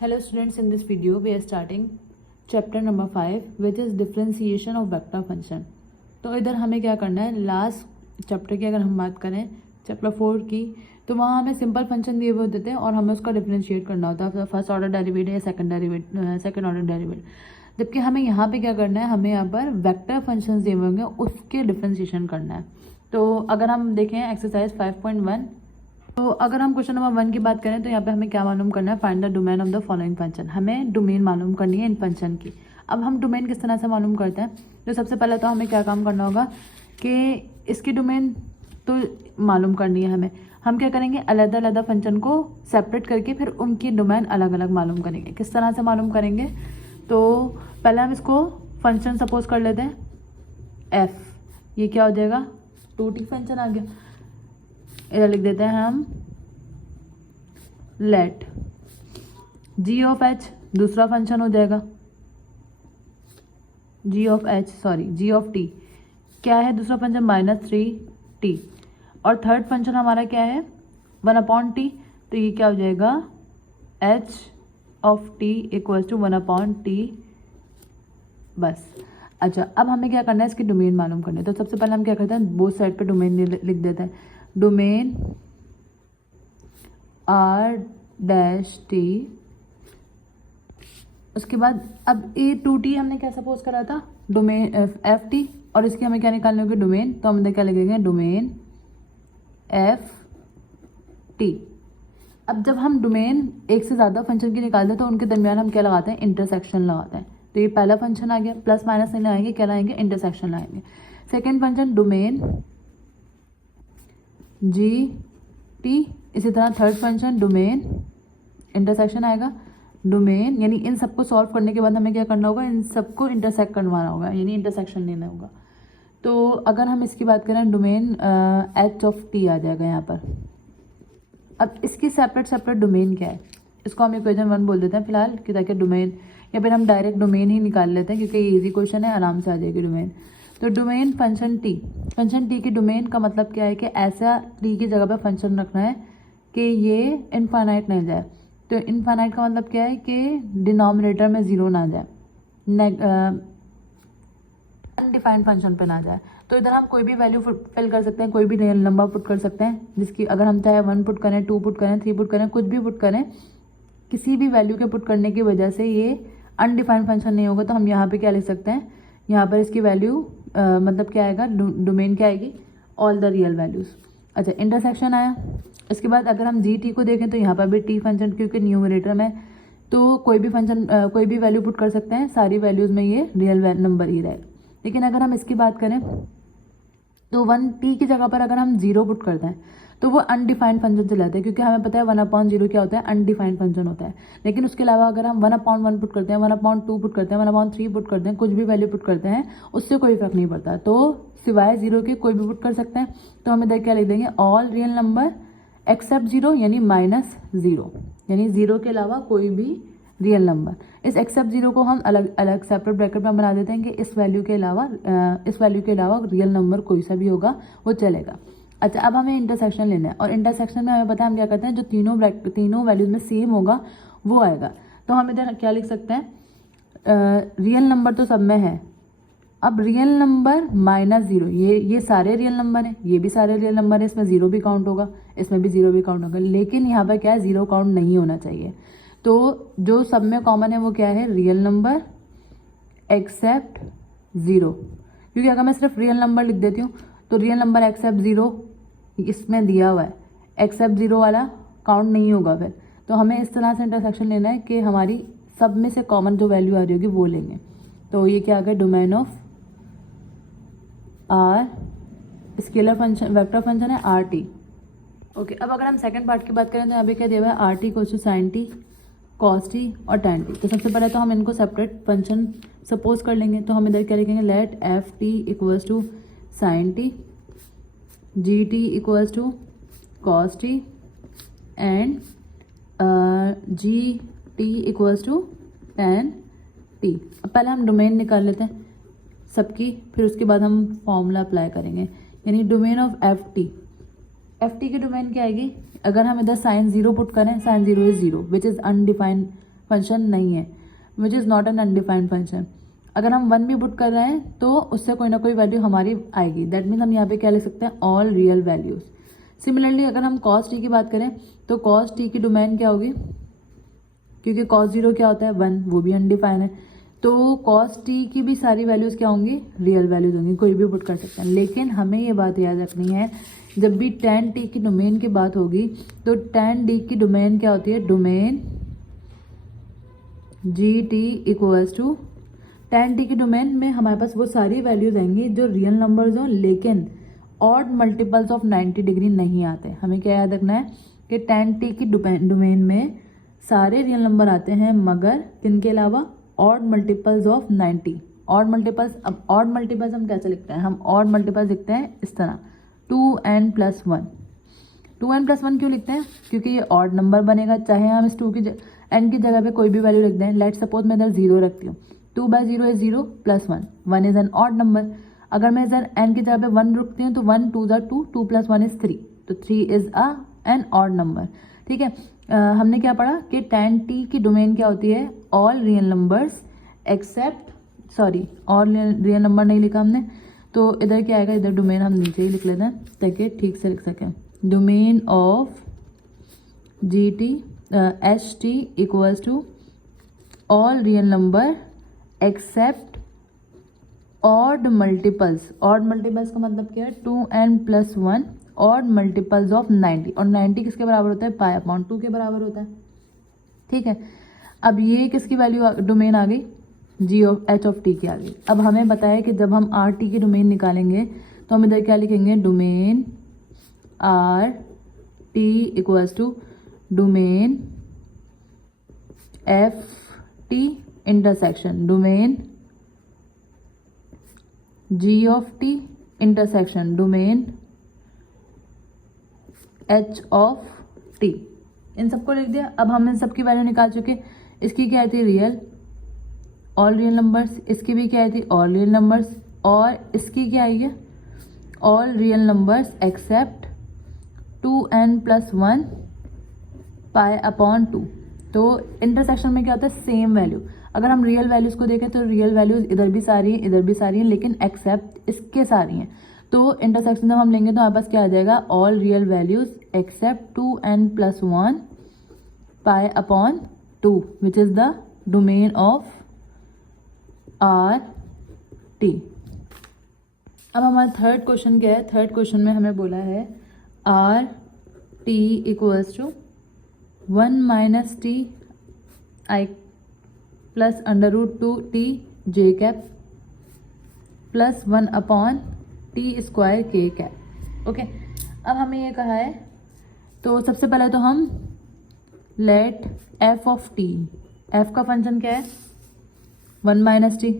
Hello students, in this video we are starting chapter number 5 which is differentiation of vector function। तो इधर हमें क्या करना है, लास्ट चैप्टर की अगर हम बात करें चैप्टर 4 की, तो वहाँ हमें सिंपल फंक्शन दिए हुए होते थे और हमें उसका डिफरेंशिएट करना होता है, फर्स्ट ऑर्डर डेरिवेटिव या सेकंड ऑर्डर डेरिवेटिव। जबकि हमें यहाँ पे क्या करना है, हमें यहाँ पर वेक्टर फंक्शंस दिए हुए होंगे उसके डिफरेंशिएशन करना है। तो अगर हम देखें एक्सरसाइज 5.1, तो अगर हम क्वेश्चन नंबर 1 की बात करें तो यहाँ पे हमें क्या मालूम करना है, find the domain of the following function. हमें डोमेन मालूम करनी है इन फंक्शन की। अब हम डोमेन किस तरह से मालूम करते हैं, तो सबसे पहले तो हमें क्या काम करना होगा कि इसकी डोमेन तो मालूम करनी है हमें। हम क्या करेंगे, अलग अलग फंक्शन को सेपरेट करके फिर उनकी डोमेन अलग अलग मालूम करेंगे। किस तरह से मालूम करेंगे, तो पहले हम इसको फंक्शन सपोज कर लेते हैं एफ। ये क्या हो जाएगा, 2t फंक्शन आ गया। इधर लिख देते हैं हम लेट जी ऑफ एच दूसरा फंक्शन हो जाएगा, जी ऑफ टी क्या है दूसरा फंक्शन, -3t। और थर्ड फंक्शन हमारा क्या है, 1/t। तो ये क्या हो जाएगा, H of T equal to 1/t बस। अच्छा, अब हमें क्या करना है, इसकी डोमेन मालूम करनी है। तो सबसे पहले हम क्या करते हैं, बोथ साइड पे डोमेन लिख देते हैं। डोमेन r-t, उसके बाद अब ये 2t हमने क्या सपोज करा था, डोमेन ft, और इसकी हमें क्या निकालनी होगी, डोमेन। तो हम क्या लिखेंगे, डोमेन ft। अब जब हम डोमेन एक से ज़्यादा फंक्शन की निकालते हैं तो उनके दरमियान हम क्या लगाते हैं, इंटरसेक्शन लगाते हैं। तो ये पहला फंक्शन आ गया, प्लस माइनस नहीं लगाएंगे, क्या लगाएंगे, इंटरसेक्शन लगाएंगे। Second function domain G T, इसी तरह थर्ड फंक्शन डोमेन इंटरसेक्शन आएगा, डोमेन, यानी इन सबको सॉल्व करने के बाद हमें क्या करना होगा, इन सबको इंटरसेक्ट करवाना होगा, यानी इंटरसेक्शन लेना होगा। तो अगर हम इसकी बात करें, डोमेन एच ऑफ टी आ जाएगा यहाँ पर। अब इसकी सेपरेट डोमेन क्या है, इसको हम इक्वेशन 1 बोल देते हैं फिलहाल, कि ताकि डोमेन, या फिर हम डायरेक्ट डोमेन ही निकाल लेते हैं क्योंकि ये इजी क्वेश्चन है, आराम से आ जाएगी डोमेन। तो डोमेन फंक्शन टी की डोमेन का मतलब क्या है कि ऐसा टी की जगह पे फंक्शन रखना है कि ये इनफाइनाइट नहीं जाए। तो इनफाइनाइट का मतलब क्या है कि डिनोमिनेटर में ज़ीरो ना जाए, अनडिफाइंड फंक्शन पे ना जाए। तो इधर हम कोई भी वैल्यू फिल कर सकते हैं, कोई भी रियल नंबर पुट कर सकते हैं, जिसकी अगर हम चाहे 1 पुट करें, 2 पुट करें, 3 पुट करें, कुछ भी पुट करें, किसी भी वैल्यू के पुट करने की वजह से ये अनडिफाइंड फंक्शन नहीं होगा। तो हम यहाँ पे क्या लिख सकते हैं, यहाँ पर इसकी वैल्यू मतलब क्या आएगा, डोमेन क्या आएगी, ऑल द रियल वैल्यूज़। अच्छा, इंटरसेक्शन आया। इसके बाद अगर हम जी टी को देखें तो यहाँ पर भी टी फंक्शन, क्योंकि न्यूमरेटर में तो कोई भी फंक्शन कोई भी वैल्यू पुट कर सकते हैं, सारी वैल्यूज़ में ये रियल नंबर ही रहेगा। लेकिन अगर हम इसकी बात करें तो 1t की जगह पर अगर हम 0 पुट करते हैं तो वो अनडिफाइंड फंक्शन चलाते हैं, क्योंकि हमें पता है 1/0 क्या होता है, अनडिफाइंड फंक्शन होता है। लेकिन उसके अलावा अगर हम 1/1 पुट करते हैं, 1/2 पुट करते हैं, 1/3 पुट करते हैं, कुछ भी वैल्यू पुट करते हैं, उससे कोई फर्क नहीं पड़ता। तो सिवाय 0 के कोई भी पुट कर सकते हैं। तो हम इधर क्या लिख देंगे, ऑल रियल नंबर एक्सेप्ट 0, यानी -0, यानी 0 के अलावा कोई भी रियल नंबर। इस एक्सेप्ट 0 को हम अलग अलग सेपरेट ब्रैकेट में बना देते हैं कि इस वैल्यू के अलावा रियल नंबर कोई सा भी होगा वो चलेगा। अच्छा, अब हमें इंटरसेक्शन लेना है, और इंटरसेक्शन में हमें पता है हम क्या करते हैं, जो तीनों वैल्यूज में सेम होगा वो आएगा। तो हम इधर क्या लिख सकते हैं, रियल नंबर तो सब में है। अब रियल नंबर -0, ये सारे रियल नंबर हैं, ये भी सारे रियल नंबर है, इसमें 0 भी काउंट होगा, इसमें भी 0 भी काउंट होगा। लेकिन यहाँ पर क्या है, 0 काउंट नहीं होना चाहिए। तो जो सब में कॉमन है वो क्या है, रियल नंबर एक्सेप्ट 0। क्योंकि अगर मैं सिर्फ रियल नंबर लिख देती हूँ तो रियल नंबर एक्सेप्ट 0 इसमें दिया हुआ है, एक्सेप्ट 0 वाला काउंट नहीं होगा फिर। तो हमें इस तरह से इंटरसेक्शन लेना है कि हमारी सब में से कॉमन जो वैल्यू आ रही होगी वो लेंगे। तो ये क्या आ गया, domain of R, scalar function, vector function है RT। ओके, अब अगर हम सेकंड पार्ट की बात करें तो यहाँ पे क्या दिया हुआ है, RT equals to sin t, cos t और tan t। तो सबसे पहले तो हम इनको सेपरेट फंक्शन सपोज कर लेंगे। तो हम इधर क्या लिखेंगे, let ft equals to sin t, gt equals to cos t and gt equals to tan t। अब पहले हम डोमेन निकाल लेते हैं सबकी, फिर उसके बाद हम फॉर्मूला अप्लाई करेंगे, यानी डोमेन ऑफ ft की डोमेन क्या आएगी, अगर हम इधर sin 0 पुट करें, sin 0 is 0 which is undefined function नहीं है, which is not an undefined function. अगर हम 1 भी पुट कर रहे हैं तो उससे कोई ना कोई वैल्यू हमारी आएगी। दैट मीन्स हम यहाँ पे क्या लिख सकते हैं, ऑल रियल वैल्यूज। सिमिलरली अगर हम कॉस टी की बात करें तो कॉस टी की डोमेन क्या होगी, क्योंकि कॉस 0 क्या होता है 1, वो भी अनडिफाइन है, तो कॉस टी की भी सारी वैल्यूज़ क्या होंगी, रियल वैल्यूज होंगी, कोई भी पुट कर सकते हैं। लेकिन हमें ये बात याद रखनी है, जब भी tan टी की डोमेन की बात होगी तो tan डी की डोमेन क्या होती है, domain G T equals to tan T की डोमेन में हमारे पास वो सारी वैल्यूज आएंगी जो रियल नंबर्स हों, लेकिन ऑड मल्टीपल्स ऑफ 90 डिग्री नहीं आते। हमें क्या याद रखना है कि tan टी की डोमेन में सारे रियल नंबर आते हैं, मगर किनके अलावा, odd multiples of 90। Odd multiples, अब ऑड मल्टीपल्स हम कैसे लिखते हैं, हम ऑड मल्टीपल्स लिखते हैं इस तरह 2n+1। 2n+1 क्यों लिखते हैं, क्योंकि ये ऑड नंबर बनेगा, चाहे हम इस 2 की n की जगह पे कोई भी वैल्यू रख दें। लेट सपोज मैं इधर 0 रखती हूँ, 2/0 is 0 + 1, 1 is an odd number. अगर मैं इधर n की जगह पे 1 रखती हूँ तो 1 2 2, 2 + 1 इज 3, तो 3 इज एन ऑड नंबर। ठीक है, हमने क्या पढ़ा कि tan टी की डोमेन क्या होती है, all real numbers accept, sorry all real number नहीं लिखा हमने, तो इधर क्या आएगा, इधर डोमेन हम नीचे ही लिख लेते हैं ताकि ठीक से लिख सकें। Domain of G T H T equals to all real number except odd multiples. Odd multiples का मतलब क्या है, 2n+1 ऑड मल्टीपल्स ऑफ 90, और 90 किसके बराबर होता है, π/2 के बराबर होता है। ठीक है, अब ये किसकी वैल्यू डोमेन आ गई, h(t) की आ गई। अब हमें बताया कि जब हम r(t) की डोमेन निकालेंगे तो हम इधर क्या लिखेंगे, domain r(t) equals to domain f(t) intersection domain g(t) intersection domain h(t). इन सबको लिख दिया। अब हम इन सबकी वैल्यू निकाल चुके। इसकी क्या थी, रियल, ऑल रियल नंबर्स, इसकी भी क्या थी, ऑल रियल नंबर्स, और इसकी क्या आई है, all real numbers accept 2n+1 π/2। तो इंटरसेक्शन में क्या होता है, सेम वैल्यू। अगर हम रियल वैल्यूज को देखें तो रियल वैल्यूज इधर भी सारी हैं, इधर भी सारी हैं, लेकिन एक्सेप्ट इसके सारी हैं। तो इंटरसेक्शन जब हम लेंगे तो हमारे पास क्या आ जाएगा, all real values except 2n+1 π/2 which is the domain of r(t). अब हमारा थर्ड क्वेश्चन क्या है, थर्ड क्वेश्चन में हमें बोला है r(t) equals to 1 - t i plus √2t j cap plus 1/t² k cap. Okay, अब हमें ये कहा है, तो सबसे पहले तो हम लेट f(t), f का फंक्शन क्या है, 1 - t।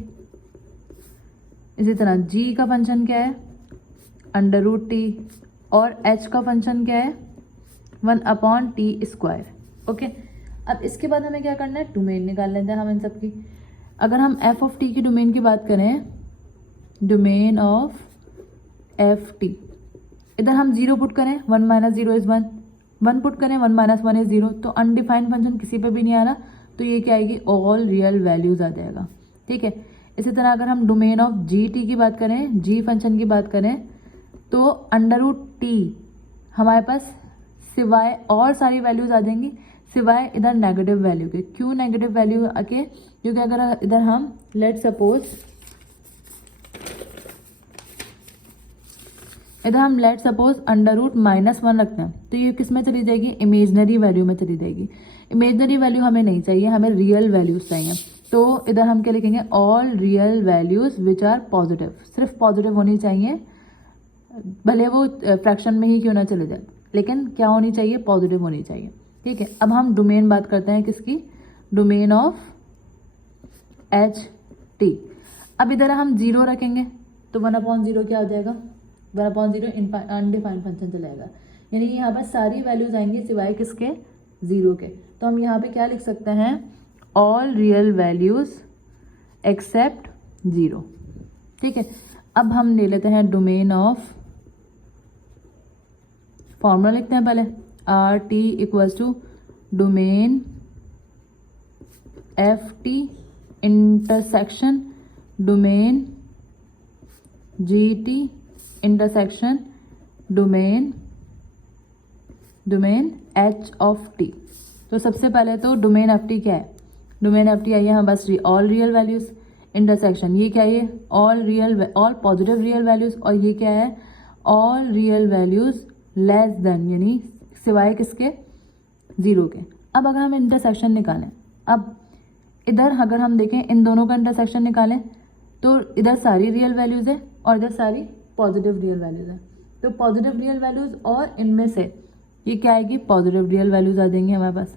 इसी तरह g का फंक्शन क्या है, √t, और h का फंक्शन क्या है, 1/t²। ओके, अब इसके बाद हमें क्या करना है, डोमेन निकाल लेते हैं हम इन सब की। अगर हम f(t) की डोमेन की बात करें, डोमेन ऑफ f(t), इधर हम 0 पुट करें, 1 - 0 इज 1, 1 पुट करें, 1 - 1 इज 0, तो अनडिफाइंड फंक्शन किसी पे भी नहीं आ रहा, तो ये क्या आएगी, ऑल रियल वैल्यूज आ जाएगा। ठीक है, इसी तरह अगर हम डोमेन ऑफ g(t) की बात करें, g फंक्शन की बात करें, तो √t हमारे पास सिवाय और सारी वैल्यूज आ जाएंगी, सिवाय इधर नेगेटिव वैल्यू के। क्यों नेगेटिव वैल्यू आके, क्योंकि अगर इधर हम लेट सपोज √-1 रखते हैं, तो ये किस में चली जाएगी, इमेजनरी वैल्यू में चली जाएगी। इमेजनरी वैल्यू हमें नहीं चाहिए, हमें रियल वैल्यूज चाहिए। तो इधर हम क्या लिखेंगे, all real values which are positive. सिर्फ पॉजिटिव होनी चाहिए, भले वो फ्रैक्शन में ही क्यों ना चले जाए, लेकिन क्या होनी चाहिए, पॉजिटिव होनी चाहिए। ठीक है, अब हम डोमेन बात करते हैं किसकी, डोमेन ऑफ h(t). अब इधर हम 0 रखेंगे तो 1/0 क्या हो जाएगा, 1/0 अनडिफाइंड फंक्शन चलाएगा, यानी यहाँ पर सारी वैल्यूज आएंगी सिवाय किसके, 0 के। तो हम यहाँ पे क्या लिख सकते हैं, ऑल रियल वैल्यूज एक्सेप्ट 0। ठीक है, अब हम ले लेते हैं डोमेन ऑफ, फॉर्मूला लिखते हैं पहले, r(t) equals to domain F T intersection domain G T intersection domain H of T. तो सबसे पहले तो डोमेन एफ टी क्या है, डोमेन एफ टी आई है बस ऑल रियल वैल्यूज इंटरसेक्शन, ये क्या है ऑल पॉजिटिव रियल वैल्यूज, और ये क्या है all real values less than यानी सिवाय किसके जीरो के। अब अगर हम इंटरसेक्शन निकालें, अब इधर अगर हम देखें इन दोनों का इंटरसेक्शन निकालें तो इधर सारी रियल वैल्यूज है और इधर सारी पॉजिटिव रियल वैल्यूज है। तो पॉजिटिव रियल वैल्यूज और इनमें से ये क्या आएगी पॉजिटिव रियल वैल्यूज आ जाएंगी हमारे पास।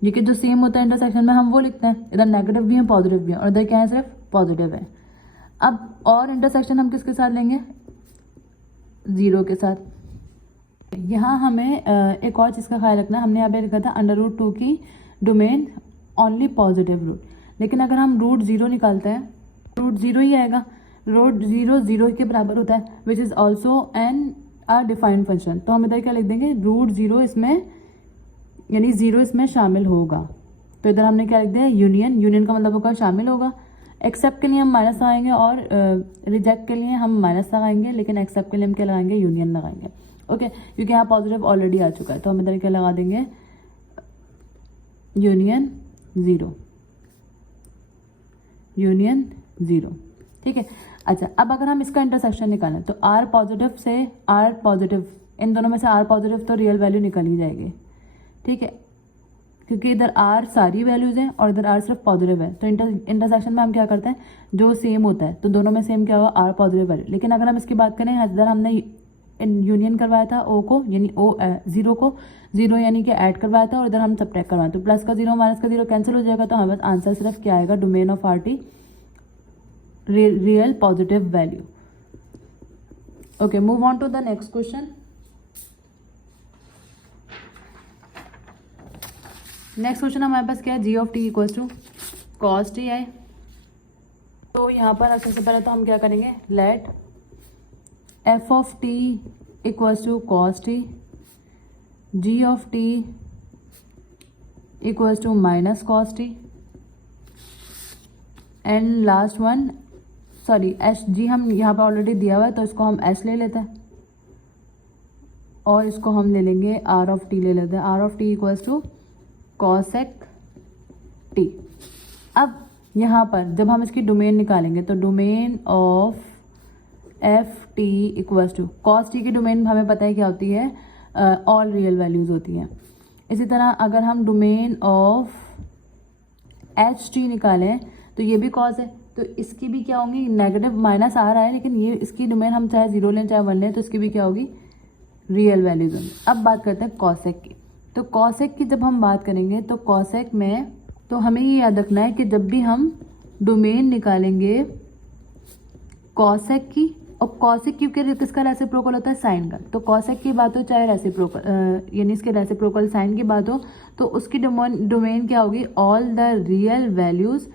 ये कि जो सेम होता है इंटरसेक्शन में हम वो लिखते हैं, इधर नेगेटिव भी है पॉजिटिव भी है और इधर क्या है सिर्फ पॉजिटिव है। अब और इंटरसेक्शन हम किसके साथ लेंगे जीरो के साथ। यहाँ हमें एक और चीज़ का ख्याल रखना, हमने यहाँ पे लिखा था √2 की डोमेन ओनली पॉजिटिव रूट, लेकिन अगर हम रूट जीरो निकालते हैं रूट जीरो ही आएगा, रूट जीरो जीरो के बराबर होता है which is also an a defined function. तो हम इधर क्या लिख देंगे रूट जीरो इसमें यानी जीरो इसमें शामिल होगा। तो इधर हमने क्या लिख दिया यूनियन का मतलब होगा शामिल होगा। एक्सेप्ट के लिए हम माइनस लगाएंगे और रिजेक्ट के लिए हम माइनस लगाएंगे, लेकिन एक्सेप्ट के लिए हम क्या लगाएंगे यूनियन लगाएंगे। ओके क्योंकि यहाँ पॉजिटिव ऑलरेडी आ चुका है, तो हम इधर क्या लगा देंगे यूनियन ज़ीरो। ठीक है, अच्छा अब अगर हम इसका इंटरसेक्शन निकालें तो आर पॉजिटिव से आर पॉजिटिव, इन दोनों में से आर पॉजिटिव तो रियल वैल्यू निकल ही जाएगी। ठीक है, क्योंकि इधर आर सारी वैल्यूज़ हैं और इधर आर सिर्फ पॉजिटिव है। तो इंटरसेक्शन में हम क्या करते हैं जो सेम होता है तो दोनों में सेम क्या होगा आर पॉजिटिव वैल्यू। लेकिन अगर हम इसकी बात करें इधर हमने यूनियन करवाया था ओ को यानी ओ जीरो को जीरो यानी कि ऐड करवाया था और इधर हम सब्ट्रैक्ट करवाए, तो प्लस का जीरो माइनस का जीरो कैंसिल हो जाएगा। तो हमारे पास आंसर सिर्फ क्या आएगा domain of R T real positive value. Okay move on to the next question. Next question हमारे पास क्या है G of T equal to cos T है। तो यहाँ पर सबसे पहले तो हम क्या करेंगे let F of T equals to cos T, G of T equals to minus cos T and last one sorry S G हम यहाँ पर ऑलरेडी दिया हुआ है तो इसको हम एस ले लेते हैं और इसको हम ले लेंगे आर ऑफ टी ले लेते हैं। R of T equals to cosec T. अब यहाँ पर जब हम इसकी डोमेन निकालेंगे तो domain of F T equals to cos T की डोमेन हमें पता है क्या होती है ऑल रियल वैल्यूज़ होती हैं। इसी तरह अगर हम डोमेन ऑफ एच टी निकालें तो ये भी कॉस है, तो इसकी भी क्या होंगी नेगेटिव माइनस आ रहा है लेकिन ये इसकी डोमेन हम चाहे जीरो लें चाहे वन लें तो इसकी भी क्या होगी रियल वैल्यूज होंगी। अब बात करते हैं कॉसेक की। तो कॉसेक की जब हम बात करेंगे तो कॉसेक में तो हमें ये याद रखना है कि जब भी हम डोमेन निकालेंगे कॉसेक की, और कॉसेक क्योंकि किसका रेसिप्रोकल होता है साइन का, तो कॉसेक की बात हो चाहे रेसिप्रोकल यानी इसके रेसिप्रोकल साइन की बात हो तो उसकी डोमेन क्या होगी all the real values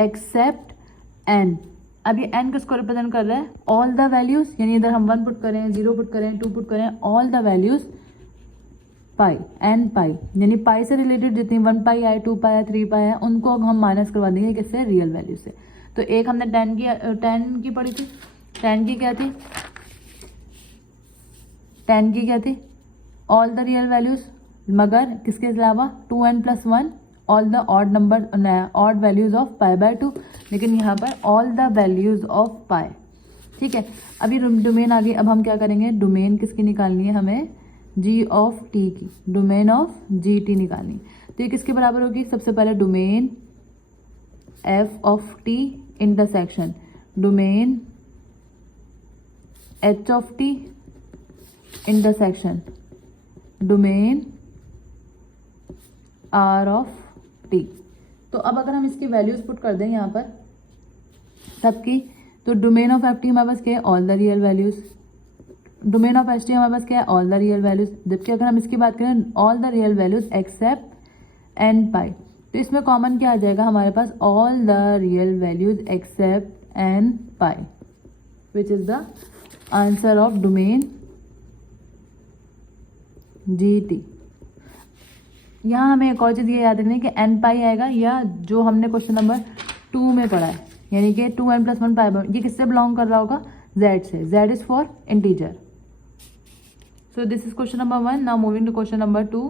except N. अब ये एन किसको रिप्रेजेंट कर रहा है ऑल द वैल्यूज, यानी इधर हम 1 पुट करें 0 पुट करें 2 पुट करें all the values pi N pi, यानी पाई से रिलेटेड जितनी 1 पाई आए 2 पाई आए 3 पाई आए उनको अब हम माइनस करवा देंगे किससे रियल वैल्यू से। तो एक हमने 10 की पढ़ी थी, 10 की क्या थी 10 की क्या थी ऑल द रियल वैल्यूज, मगर किसके अलावा 2n+1 all the odd number odd values of pi by 2, लेकिन यहाँ पर ऑल द वैल्यूज ऑफ पाई। ठीक है, अभी डोमेन आ गई। अब हम क्या करेंगे डोमेन किसकी निकालनी है हमें जी ऑफ टी की, डोमेन ऑफ जी टी निकालनी। तो ये किसके बराबर होगी सबसे पहले domain F of T intersection domain H of T intersection domain are of T. तो अब अगर हम इसकी वैल्यूज पुट कर दें यहाँ पर सबकी, तो डोमेन ऑफ एफ टी हमारे पास क्या है all the real values, domain of H T हमारे पास क्या है ऑल द रियल वैल्यूज, जबकि अगर हम इसकी बात करें all the real values except N pi, तो इसमें कॉमन क्या आ जाएगा हमारे पास all the real values except N pi which is the answer of domain G T. यहाँ हमें एक और चीज़ ये याद रखनी है कि n पाई आएगा, या जो हमने क्वेश्चन नंबर 2 में पढ़ा है, यानी कि 2n + 1 पाई, ये किससे बिलोंग कर रहा होगा, z से। z is for integer. So this is question number 1। Now moving to question number 2।